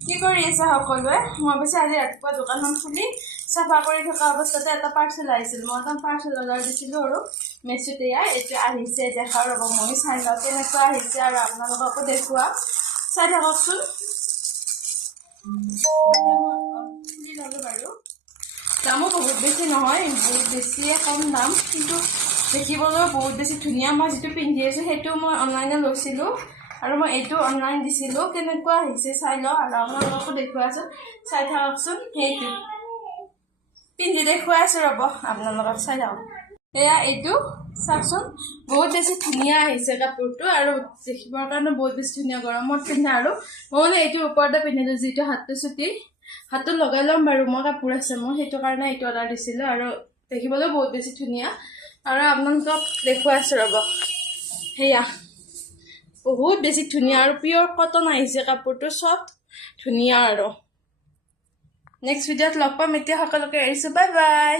কি কৰি আছে সকলোৱে? মই অৱশ্যে আজি ৰাতিপুৱা দোকানখন খুলি চাফা কৰি থকা অৱস্থাতে এটা পাৰ্চেল আহিছিল। মই এটা পাৰ্চেল অৰ্ডাৰ দিছিলোঁ আৰু মেচুত এতিয়া আহিছে। দেখাওঁ ৰ'ব, মই চাই লওঁ কেনেকুৱা আহিছে আৰু আপোনালোককো দেখুওৱা। চাই থাককচোন। খুলি ল'লোঁ বাৰু। দামো বহুত বেছি নহয়, বহুত বেছিয়ে কম দাম, কিন্তু দেখিবলৈও বহুত বেছি ধুনীয়া। মই যিটো পিন্ধি আছোঁ সেইটো মই অনলাইনত লৈছিলোঁ আৰু মই এইটো অনলাইন দিছিলোঁ। কেনেকুৱা আহিছে চাই লওঁ আৰু আপোনালোককো দেখুৱাইছোঁ। চাই থাককচোন। সেইটো পিন্ধি দেখুৱাই আছোঁ ৰ'ব আপোনালোকক, চাই থাকক। এয়া এইটো চাওকচোন, বহুত বেছি ধুনীয়া আহিছে কাপোৰটো আৰু দেখিবৰ কাৰণে বহুত বেছি ধুনীয়া। গৰমত পিন্ধা আৰু মই মানে এইটোৰ ওপৰতে পিন্ধিলোঁ, যিটো হাতটো চুটি হাতটো লগাই ল'ম বাৰু। মই কাপোৰ আছে মোৰ, সেইটো কাৰণে এইটো অৰ্ডাৰ দিছিলোঁ আৰু দেখিবলৈ বহুত বেছি ধুনীয়া আৰু আপোনালোকক দেখুৱাই আছোঁ ৰ'ব। সেয়া বহুত বেছি ধুনীয়া আৰু পিয়ৰ কটন আহিছে কাপোৰটো, চব ধুনীয়া আৰু। নেক্সট ভিডিঅ'ত লগ পাম। এতিয়া সকলোকে এৰিছোঁ, বাই বাই।